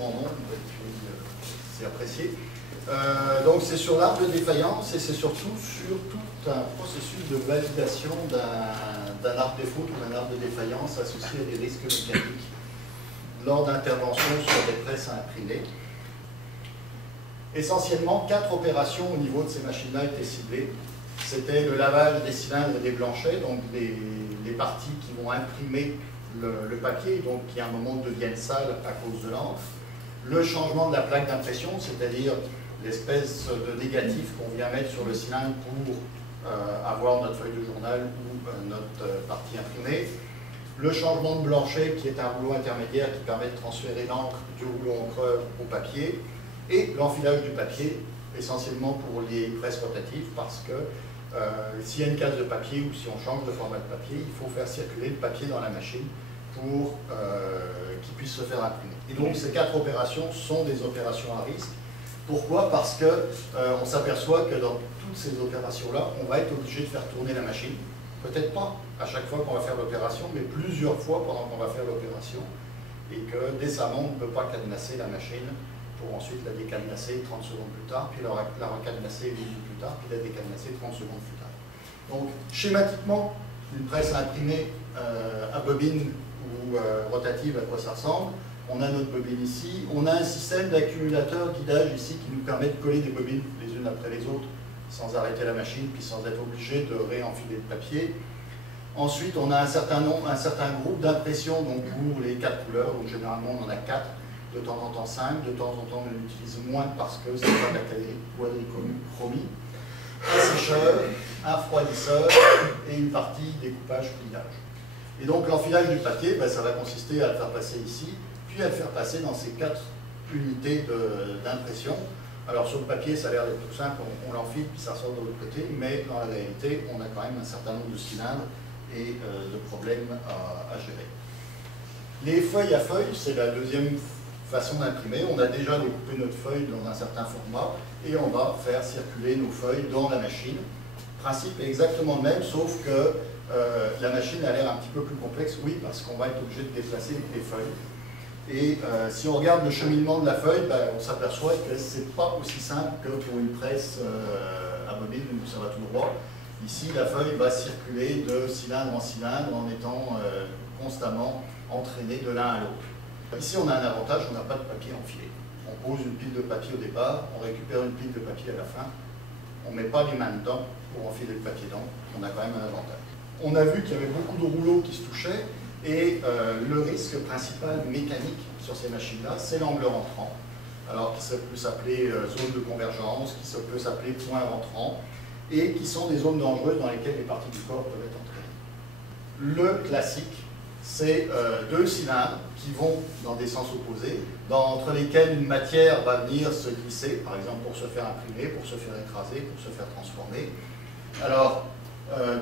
grand nombre, et puis c'est apprécié. Donc c'est sur l'arbre de défaillance et c'est surtout sur tout un processus de validation d'un arbre défaut ou d'un arbre de défaillance associé à des risques mécaniques lors d'interventions sur des presses à imprimer. Essentiellement, 4 opérations au niveau de ces machines-là étaient ciblées. C'était le lavage des cylindres et des blanchets, donc les parties qui vont imprimer le papier, donc qui à un moment deviennent sales à cause de l'encre. Le changement de la plaque d'impression, c'est-à-dire l'espèce de négatif qu'on vient mettre sur le cylindre pour avoir notre feuille de journal ou notre partie imprimée. Le changement de blanchet, qui est un rouleau intermédiaire qui permet de transférer l'encre du rouleau encreur au papier. Et l'enfilage du papier, essentiellement pour les presses rotatives, parce que s'il y a une case de papier ou si on change de format de papier, il faut faire circuler le papier dans la machine pour qu'il puisse se faire imprimer. Et donc ces 4 opérations sont des opérations à risque. Pourquoi? Parce qu'on s'aperçoit que dans toutes ces opérations-là, on va être obligé de faire tourner la machine. Peut-être pas à chaque fois qu'on va faire l'opération, mais plusieurs fois pendant qu'on va faire l'opération. Et que décemment, on ne peut pas cadenasser la machine pour ensuite la décadenasser 30 secondes plus tard, puis la recadenasser 8 minutes plus tard, puis la décadenasser 30 secondes plus tard. Donc, schématiquement, une presse à imprimer à bobine ou rotative, à quoi ça ressemble? On a notre bobine ici, on a un système d'accumulateur guidage ici qui nous permet de coller des bobines les unes après les autres sans arrêter la machine, puis sans être obligé de réenfiler le papier. Ensuite, on a un certain groupe d'impressions pour les 4 couleurs, donc généralement on en a 4, de temps en temps 5, de temps en temps on l'utilise moins parce que c'est pas de la quadrichromie, un sécheur, un refroidisseur et une partie découpage-pliage. Et donc l'enfilage du papier, ça va consister à le faire passer ici, puis à le faire passer dans ces 4 unités d'impression. Alors sur le papier, ça a l'air d'être tout simple, on l'enfile puis ça sort de l'autre côté, mais dans la réalité, on a quand même un certain nombre de cylindres et de problèmes à gérer. Les feuilles à feuilles, c'est la deuxième façon d'imprimer. On a déjà découpé notre feuille dans un certain format et on va faire circuler nos feuilles dans la machine. Le principe est exactement le même, sauf que la machine a l'air un petit peu plus complexe, oui, parce qu'on va être obligé de déplacer les feuilles. Et si on regarde le cheminement de la feuille, on s'aperçoit que ce n'est pas aussi simple que pour une presse à bobine où ça va tout droit. Ici, la feuille va circuler de cylindre en cylindre en étant constamment entraînée de l'un à l'autre. Ici, on a un avantage, on n'a pas de papier enfilé. On pose une pile de papier au départ, on récupère une pile de papier à la fin. On ne met pas les mains dedans pour enfiler le papier dedans. On a quand même un avantage. On a vu qu'il y avait beaucoup de rouleaux qui se touchaient. Et le risque principal mécanique sur ces machines-là, c'est l'angle rentrant. Alors qui peut s'appeler zone de convergence, qui peut s'appeler point rentrant, et qui sont des zones dangereuses dans lesquelles les parties du corps peuvent être entraînées. Le classique, c'est 2 cylindres qui vont dans des sens opposés, entre lesquels une matière va venir se glisser, par exemple pour se faire imprimer, pour se faire écraser, pour se faire transformer. Alors,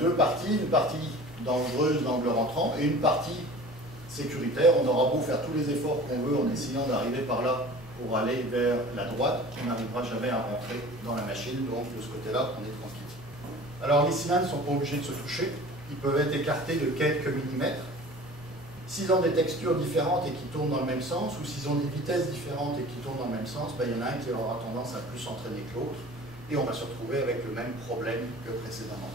2 parties, une partie dangereuse d'angle rentrant et une partie sécuritaire. On aura beau faire tous les efforts qu'on veut en essayant d'arriver par là pour aller vers la droite, on n'arrivera jamais à rentrer dans la machine, donc de ce côté-là, on est tranquille. Alors les cylindres ne sont pas obligés de se toucher, ils peuvent être écartés de quelques millimètres. S'ils ont des textures différentes et qui tournent dans le même sens, ou s'ils ont des vitesses différentes et qui tournent dans le même sens, il y en a un qui aura tendance à plus s'entraîner que l'autre, et on va se retrouver avec le même problème que précédemment.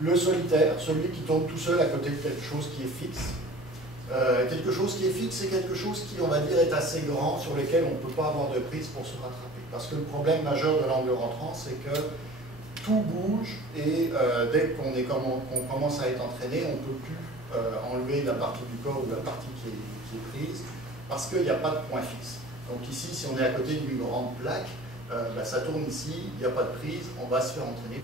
Le solitaire, celui qui tourne tout seul à côté de quelque chose qui est fixe. Quelque chose qui est fixe, c'est quelque chose qui, on va dire, est assez grand, sur lequel on ne peut pas avoir de prise pour se rattraper. Parce que le problème majeur de l'angle rentrant, c'est que tout bouge, et dès qu'on commence à être entraîné, on ne peut plus enlever la partie du corps ou la partie qui est prise, parce qu'il n'y a pas de point fixe. Donc ici, si on est à côté d'une grande plaque, ça tourne ici, il n'y a pas de prise, on va se faire entraîner.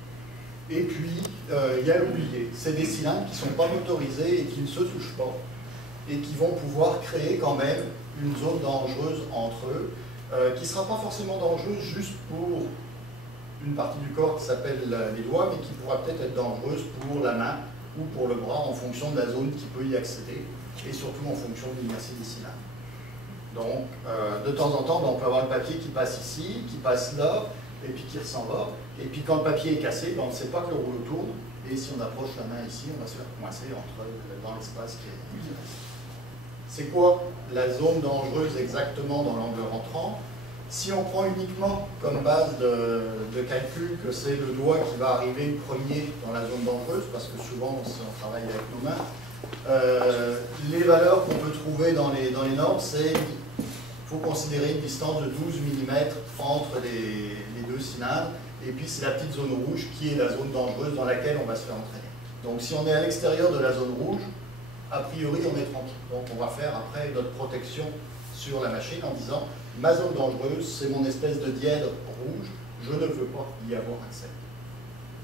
Et puis, il y a l'oublié. C'est des cylindres qui ne sont pas motorisés et qui ne se touchent pas, et qui vont pouvoir créer quand même une zone dangereuse entre eux, qui ne sera pas forcément dangereuse juste pour une partie du corps qui s'appelle les doigts, mais qui pourra peut-être être dangereuse pour la main ou pour le bras, en fonction de la zone qui peut y accéder, et surtout en fonction de l'inertie des cylindres. Donc, de temps en temps, on peut avoir le papier qui passe ici, qui passe là, et puis qui s'en va. Et puis quand le papier est cassé, on ne sait pas que le rouleau tourne, et si on approche la main ici, on va se faire coincer dans l'espace qui est. C'est quoi la zone dangereuse exactement dans l'angle rentrant? Si on prend uniquement comme base de calcul que c'est le doigt qui va arriver premier dans la zone dangereuse, parce que souvent on travaille avec nos mains, les valeurs qu'on peut trouver dans les normes, c'est qu'il faut considérer une distance de 12 mm entre les deux cylindres, et puis c'est la petite zone rouge qui est la zone dangereuse dans laquelle on va se faire entraîner. Donc si on est à l'extérieur de la zone rouge, a priori on est tranquille. Donc on va faire après notre protection sur la machine en disant ma zone dangereuse, c'est mon espèce de dièdre rouge, je ne veux pas y avoir accès.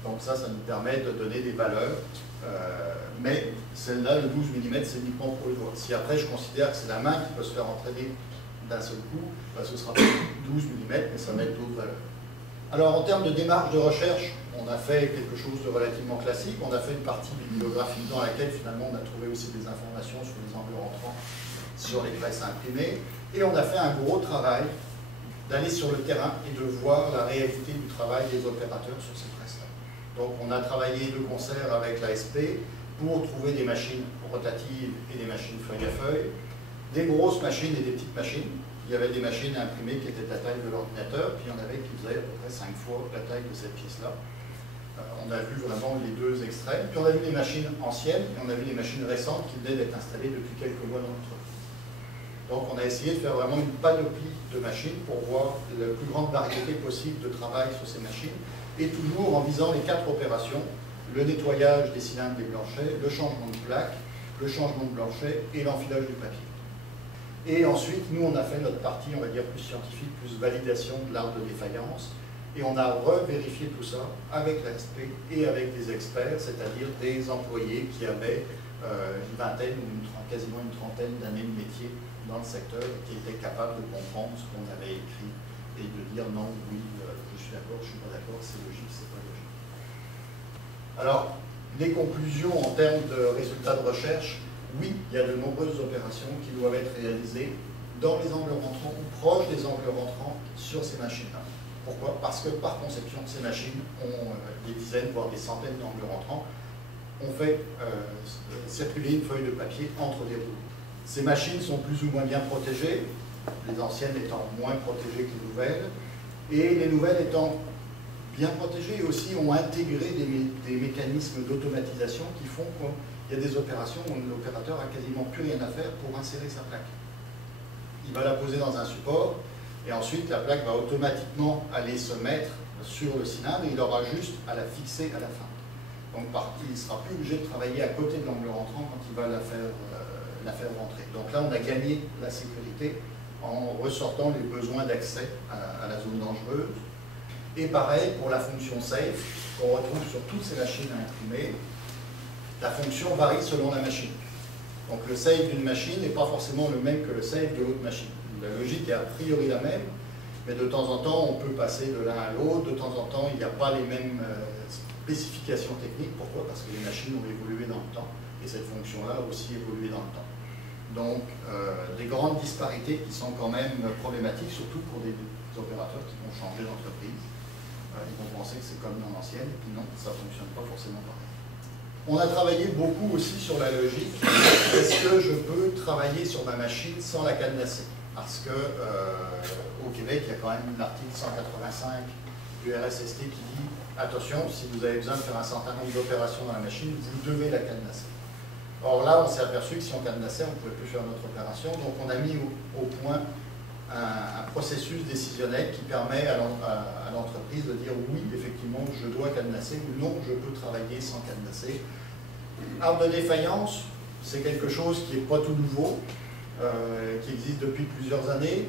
Donc ça nous permet de donner des valeurs, mais celle-là, le 12 mm, c'est uniquement pour le doigt. Si après je considère que c'est la main qui peut se faire entraîner d'un seul coup, ce sera pas 12 mm, mais ça va être d'autres valeurs. Alors en termes de démarche de recherche, on a fait quelque chose de relativement classique, on a fait une partie bibliographique dans laquelle finalement on a trouvé aussi des informations sur les angles rentrants, sur les presses imprimées, et on a fait un gros travail d'aller sur le terrain et de voir la réalité du travail des opérateurs sur ces presses-là. Donc on a travaillé de concert avec l'ASP pour trouver des machines rotatives et des machines feuille à feuille, des grosses machines et des petites machines. Il y avait des machines imprimées qui étaient de la taille de l'ordinateur, puis il y en avait qui faisaient à peu près 5 fois la taille de cette pièce-là. On a vu vraiment les deux extrêmes. Puis on a vu les machines anciennes et on a vu les machines récentes qui venaient d'être installées depuis quelques mois dans l'entreprise. Donc on a essayé de faire vraiment une panoplie de machines pour voir la plus grande variété possible de travail sur ces machines, et toujours en visant les 4 opérations: le nettoyage des cylindres des blanchets, le changement de plaque, le changement de blanchet et l'enfilage du papier. Et ensuite, nous, on a fait notre partie, on va dire, plus scientifique, plus validation de l'arbre de défaillance. Et on a revérifié tout ça avec l'ASP et avec des experts, c'est-à-dire des employés qui avaient une vingtaine ou quasiment une trentaine d'années de métier dans le secteur, et qui étaient capables de comprendre ce qu'on avait écrit et de dire non, oui, je suis d'accord, je ne suis pas d'accord, c'est logique, c'est pas logique. Alors, les conclusions en termes de résultats de recherche: oui, il y a de nombreuses opérations qui doivent être réalisées dans les angles rentrants ou proches des angles rentrants sur ces machines-là. Pourquoi? Parce que par conception, ces machines ont des dizaines, voire des centaines d'angles rentrants. On fait circuler une feuille de papier entre des roues. Ces machines sont plus ou moins bien protégées, les anciennes étant moins protégées que les nouvelles, et les nouvelles étant bien protégées aussi ont intégré des mécanismes d'automatisation qui font que il y a des opérations où l'opérateur n'a quasiment plus rien à faire pour insérer sa plaque. Il va la poser dans un support, et ensuite la plaque va automatiquement aller se mettre sur le cylindre, et il aura juste à la fixer à la fin. Donc il ne sera plus obligé de travailler à côté de l'angle rentrant quand il va la faire rentrer. Donc là, on a gagné la sécurité en ressortant les besoins d'accès à la zone dangereuse. Et pareil pour la fonction safe, qu'on retrouve sur toutes ces machines à imprimer. La fonction varie selon la machine. Donc le save d'une machine n'est pas forcément le même que le save de l'autre machine. La logique est a priori la même, mais de temps en temps, on peut passer de l'un à l'autre. De temps en temps, il n'y a pas les mêmes spécifications techniques. Pourquoi? Parce que les machines ont évolué dans le temps, et cette fonction-là a aussi évolué dans le temps. Donc, des grandes disparités qui sont quand même problématiques, surtout pour des opérateurs qui vont changer d'entreprise. Ils vont penser que c'est comme dans l'ancienne, et puis non, ça ne fonctionne pas forcément pareil. On a travaillé beaucoup aussi sur la logique. Est-ce que je peux travailler sur ma machine sans la cadenasser? Parce que au Québec, il y a quand même l'article 185 du RSST qui dit attention, si vous avez besoin de faire un certain nombre d'opérations dans la machine, vous devez la cadenasser. Or là, on s'est aperçu que si on cadenassait, on ne pouvait plus faire notre opération. Donc on a mis au point un processus décisionnel qui permet à l'entreprise de dire oui, effectivement, je dois cadenasser, ou non, je peux travailler sans cadenasser. Arbre de défaillance, c'est quelque chose qui n'est pas tout nouveau, qui existe depuis plusieurs années.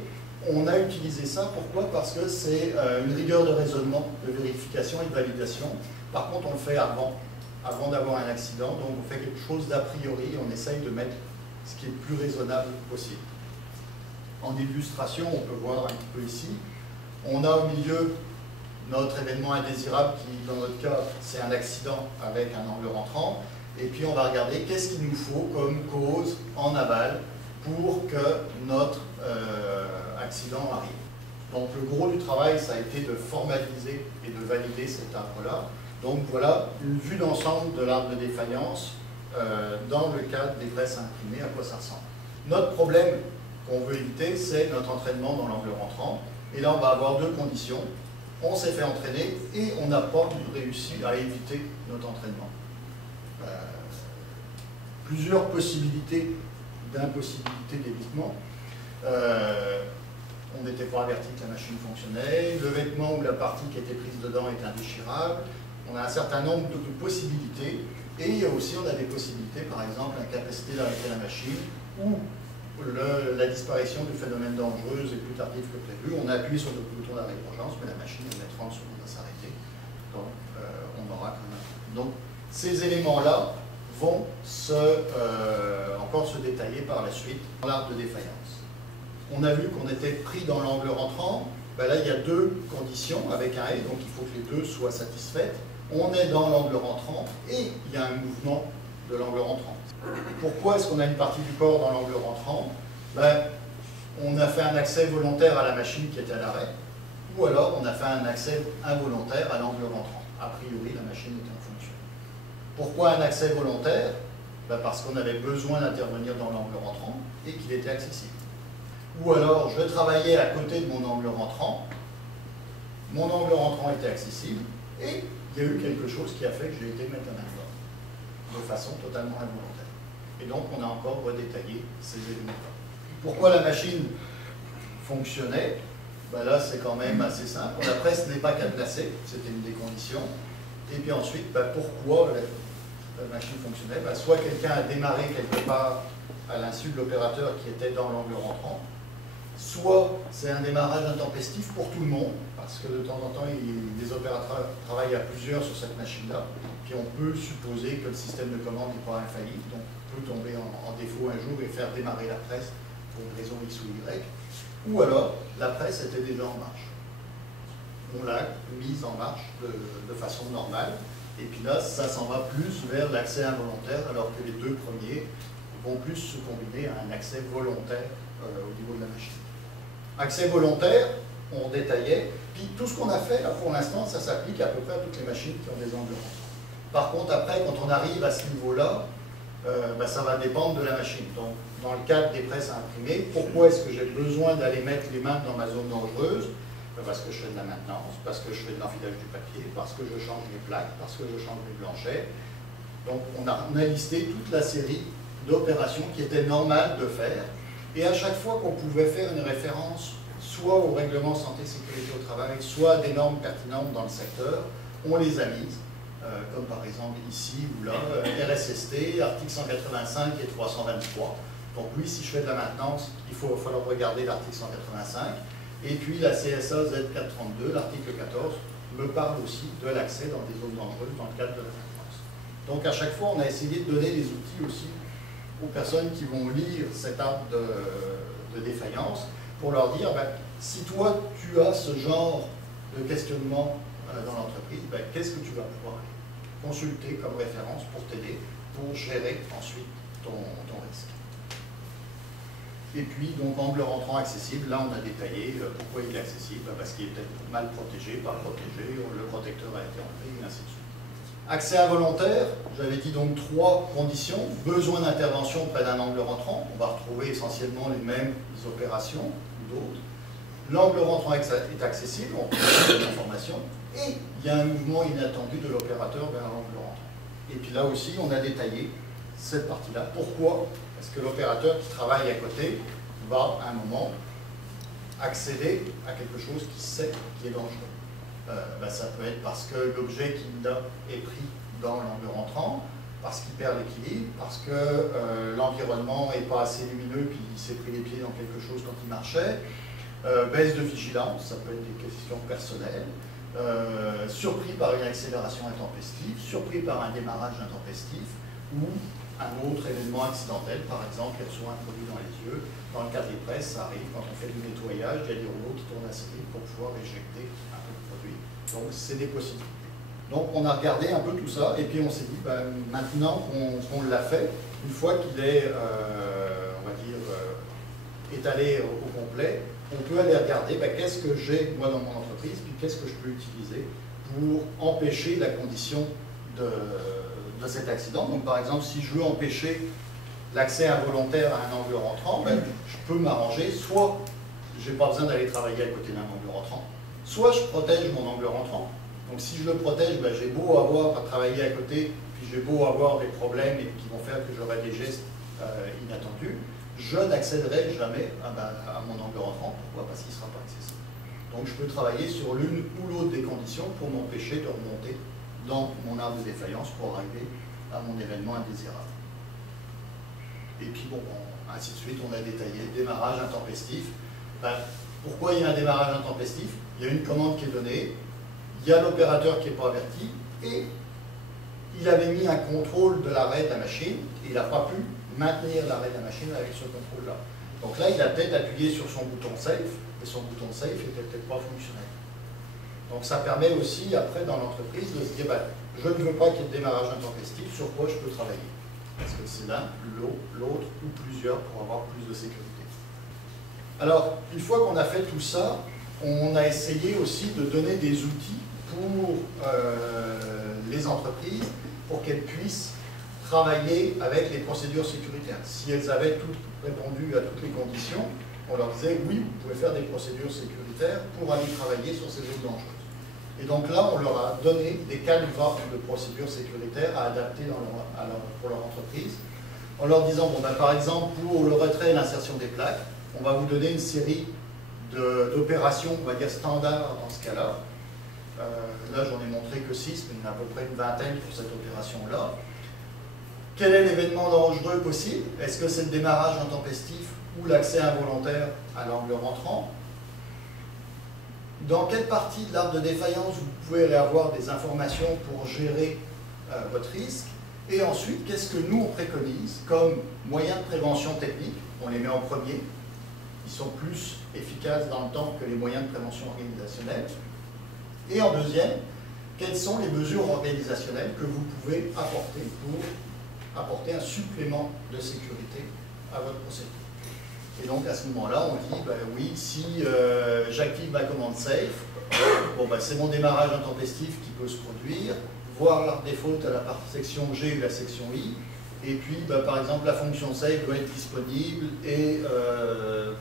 On a utilisé ça, pourquoi? Parce que c'est une rigueur de raisonnement, de vérification et de validation. Par contre, on le fait avant d'avoir un accident, donc on fait quelque chose d'a priori, on essaye de mettre ce qui est le plus raisonnable possible. En illustration, on peut voir un petit peu ici, on a au milieu notre événement indésirable qui, dans notre cas, c'est un accident avec un angle rentrant, et puis on va regarder qu'est-ce qu'il nous faut comme cause en aval pour que notre accident arrive. Donc le gros du travail, ça a été de formaliser et de valider cet arbre-là. Donc voilà une vue d'ensemble de l'arbre de défaillance dans le cadre des presses imprimées, à quoi ça ressemble. Notre problème qu'on veut éviter, c'est notre entraînement dans l'angle rentrant. Et là, on va avoir deux conditions. On s'est fait entraîner et on n'a pas réussi à éviter notre entraînement. Plusieurs possibilités d'impossibilité d'évitement. On n'était pas averti que la machine fonctionnait, le vêtement ou la partie qui était prise dedans est indéchirable. On a un certain nombre de possibilités. Et aussi, on a des possibilités, par exemple, l'incapacité d'arrêter la machine ou la disparition du phénomène dangereux est plus tardive que prévu. On a appuyé sur le bouton d'arrêt d'urgence, mais la machine elle met 30 secondes à s'arrêter. Donc, on aura quand même. Donc, ces éléments-là vont encore se détailler par la suite dans l'arbre de défaillance. On a vu qu'on était pris dans l'angle rentrant. Ben là, il y a deux conditions avec un et, donc il faut que les deux soient satisfaites. On est dans l'angle rentrant et il y a un mouvement de l'angle rentrant. Pourquoi est-ce qu'on a une partie du corps dans l'angle rentrant? Ben, on a fait un accès volontaire à la machine qui était à l'arrêt, ou alors on a fait un accès involontaire à l'angle rentrant. A priori, la machine était en fonction. Pourquoi un accès volontaire? Ben, parce qu'on avait besoin d'intervenir dans l'angle rentrant et qu'il était accessible. Ou alors, je travaillais à côté de mon angle rentrant était accessible, et il y a eu quelque chose qui a fait que j'ai été mettre la main dedans, de façon totalement involontaire. Et donc, on a encore redétaillé ces éléments-là. Pourquoi la machine fonctionnait? Ben là, c'est quand même assez simple. La presse n'est pas cadenassée, c'était une des conditions. Et puis ensuite, ben, pourquoi la machine fonctionnait? Ben, soit quelqu'un a démarré quelque part à l'insu de l'opérateur qui était dans l'angle rentrant, soit c'est un démarrage intempestif pour tout le monde, parce que de temps en temps, les opérateurs travaillent à plusieurs sur cette machine-là, puis on peut supposer que le système de commande n'est pas infaillible, donc on peut tomber en défaut un jour et faire démarrer la presse pour une raison X ou Y, ou alors la presse était déjà en marche. On l'a mise en marche de façon normale, et puis là, ça s'en va plus vers l'accès involontaire, alors que les deux premiers vont plus se combiner à un accès volontaire au niveau de la machine. Accès volontaire, on détaillait, puis tout ce qu'on a fait là pour l'instant, ça s'applique à peu près à toutes les machines qui ont des angles rentrants. Par contre, après, quand on arrive à ce niveau-là, ben, ça va dépendre de la machine. Donc, dans le cadre des presses à imprimer, pourquoi est-ce que j'ai besoin d'aller mettre les mains dans ma zone dangereuse? Ben, parce que je fais de la maintenance, parce que je fais de l'enfilage du papier, parce que je change mes plaques, parce que je change mes planchets. Donc, on a listé toute la série d'opérations qui étaient normales de faire. Et à chaque fois qu'on pouvait faire une référence soit au règlement santé-sécurité au travail, soit à des normes pertinentes dans le secteur, on les a mises, comme par exemple ici ou là, RSST, article 185 et 323. Donc oui, si je fais de la maintenance, il va falloir regarder l'article 185. Et puis la CSA Z432, l'article 14, me parle aussi de l'accès dans des zones dangereuses dans le cadre de la maintenance. Donc à chaque fois, on a essayé de donner des outils aussi aux personnes qui vont lire cet arbre de défaillance pour leur dire, ben, si toi tu as ce genre de questionnement dans l'entreprise, ben, qu'est-ce que tu vas pouvoir consulter comme référence pour t'aider, pour gérer ensuite ton risque. Et puis, donc, angle rentrant accessible, là on a détaillé pourquoi il est accessible, parce qu'il est peut-être mal protégé, pas protégé, le protecteur a été enlevé, et ainsi de suite. Accès involontaire, j'avais dit donc 3 conditions. Besoin d'intervention près d'un angle rentrant, on va retrouver essentiellement les mêmes opérations ou d'autres. L'angle rentrant est accessible, on peut avoir des informations, et il y a un mouvement inattendu de l'opérateur vers l'angle rentrant. Et puis là aussi, on a détaillé cette partie-là. Pourquoi? Parce que l'opérateur qui travaille à côté va, à un moment, accéder à quelque chose qui sait qui est dangereux. Ben, ça peut être parce que l'objet qu'il a est pris dans l'angle rentrant, parce qu'il perd l'équilibre, parce que l'environnement n'est pas assez lumineux, puis il s'est pris les pieds dans quelque chose quand il marchait. Baisse de vigilance, ça peut être des questions personnelles. Surpris par une accélération intempestive, surpris par un démarrage intempestif, ou un autre événement accidentel, par exemple, il reçoit un produit dans les yeux. Dans le cas des presses, ça arrive quand on fait du nettoyage, il y a des rouleaux qui tournent assez vite pour pouvoir éjecter un peu de produit. Donc, c'est des possibilités. Donc, on a regardé un peu tout ça, et puis on s'est dit, ben, maintenant qu'on l'a fait, une fois qu'il est, on va dire, étalé au complet, on peut aller regarder ben, qu'est-ce que j'ai, moi, dans mon entreprise, puis qu'est-ce que je peux utiliser pour empêcher la condition de cet accident. Donc, par exemple, si je veux empêcher l'accès involontaire à un angle rentrant, ben, je peux m'arranger, soit je n'ai pas besoin d'aller travailler à côté d'un angle rentrant, soit je protège mon angle rentrant. Donc si je le protège, ben, j'ai beau avoir à travailler à côté, puis j'ai beau avoir des problèmes et qui vont faire que j'aurai des gestes inattendus, je n'accéderai jamais à mon angle rentrant. Pourquoi? Parce qu'il ne sera pas accessible. Donc je peux travailler sur l'une ou l'autre des conditions pour m'empêcher de remonter dans mon arbre de défaillance pour arriver à mon événement indésirable. Et puis bon, ainsi de suite, on a détaillé démarrage intempestif. Ben, pourquoi il y a un démarrage intempestif? Il y a une commande qui est donnée, il y a l'opérateur qui n'est pas averti, et il avait mis un contrôle de l'arrêt de la machine, et il n'a pas pu maintenir l'arrêt de la machine avec ce contrôle-là. Donc là, il a peut-être appuyé sur son bouton Safe, et son bouton Safe n'était peut-être pas fonctionnel. Donc ça permet aussi, après, dans l'entreprise, de se dire, ben, je ne veux pas qu'il y ait de démarrage intempestif, sur quoi je peux travailler? Parce que c'est l'un, l'autre ou plusieurs pour avoir plus de sécurité. Alors, une fois qu'on a fait tout ça, on a essayé aussi de donner des outils pour les entreprises pour qu'elles puissent travailler avec les procédures sécuritaires. Si elles avaient toutes répondu à toutes les conditions, on leur disait oui, vous pouvez faire des procédures sécuritaires pour aller travailler sur ces zones dangereuses. Et donc là, on leur a donné des canevas de procédures sécuritaires à adapter pour leur entreprise, en leur disant, bon, ben, par exemple, pour le retrait et l'insertion des plaques, on va vous donner une série d'opérations, on va dire standards dans ce cas-là. Là, j'en ai montré que 6, mais il y en a à peu près une vingtaine pour cette opération-là. Quel est l'événement dangereux possible? Est-ce que c'est le démarrage intempestif ou l'accès involontaire à l'angle rentrant? Dans quelle partie de l'arbre de défaillance vous pouvez aller avoir des informations pour gérer votre risque? Et ensuite, qu'est-ce que nous on préconise comme moyens de prévention technique? On les met en premier. Ils sont plus efficaces dans le temps que les moyens de prévention organisationnelle. Et en deuxième, quelles sont les mesures organisationnelles que vous pouvez apporter pour apporter un supplément de sécurité à votre procédure? Et donc à ce moment-là, on dit, ben oui, si j'active ma commande Safe, bon, ben, c'est mon démarrage intempestif qui peut se produire, voir l'art default à la section G ou la section I, et puis ben, par exemple la fonction Safe doit être disponible et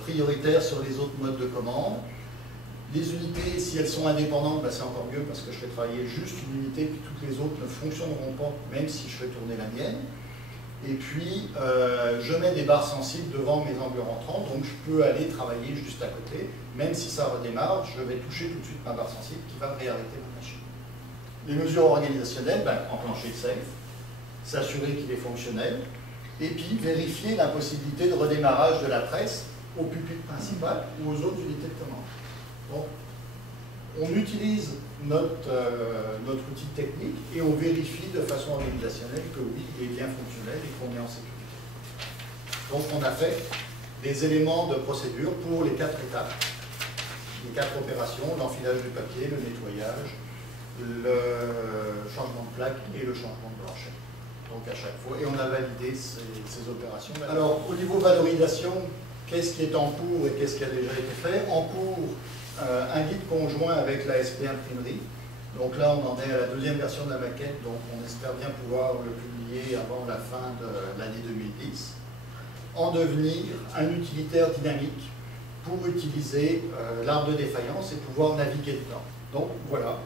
prioritaire sur les autres modes de commande. Les unités, si elles sont indépendantes, ben, c'est encore mieux parce que je fais travailler juste une unité, puis toutes les autres ne fonctionneront pas, même si je fais tourner la mienne. Et puis, je mets des barres sensibles devant mes angles rentrants, donc je peux aller travailler juste à côté. Même si ça redémarre, je vais toucher tout de suite ma barre sensible qui va réarrêter ma machine. Les mesures organisationnelles, ben, enclencher le Safe, s'assurer qu'il est fonctionnel, et puis vérifier la possibilité de redémarrage de la presse au pupitre principal ou aux autres unités de commande. Donc, on utilise notre outil technique et on vérifie de façon organisationnelle que oui, il est bien fonctionnel et qu'on est en sécurité. Donc on a fait des éléments de procédure pour les 4 étapes, les 4 opérations, l'enfilage du papier, le nettoyage, le changement de plaque et le changement de blanchet. Donc à chaque fois, et on a validé ces opérations. Alors au niveau valorisation, qu'est-ce qui est en cours et qu'est-ce qui a déjà été fait? En cours, un guide conjoint avec la SP Imprimerie. Donc là, on en est à la 2e version de la maquette, donc on espère bien pouvoir le publier avant la fin de l'année 2010. En devenir un utilitaire dynamique pour utiliser l'arbre de défaillance et pouvoir naviguer dedans. Donc voilà.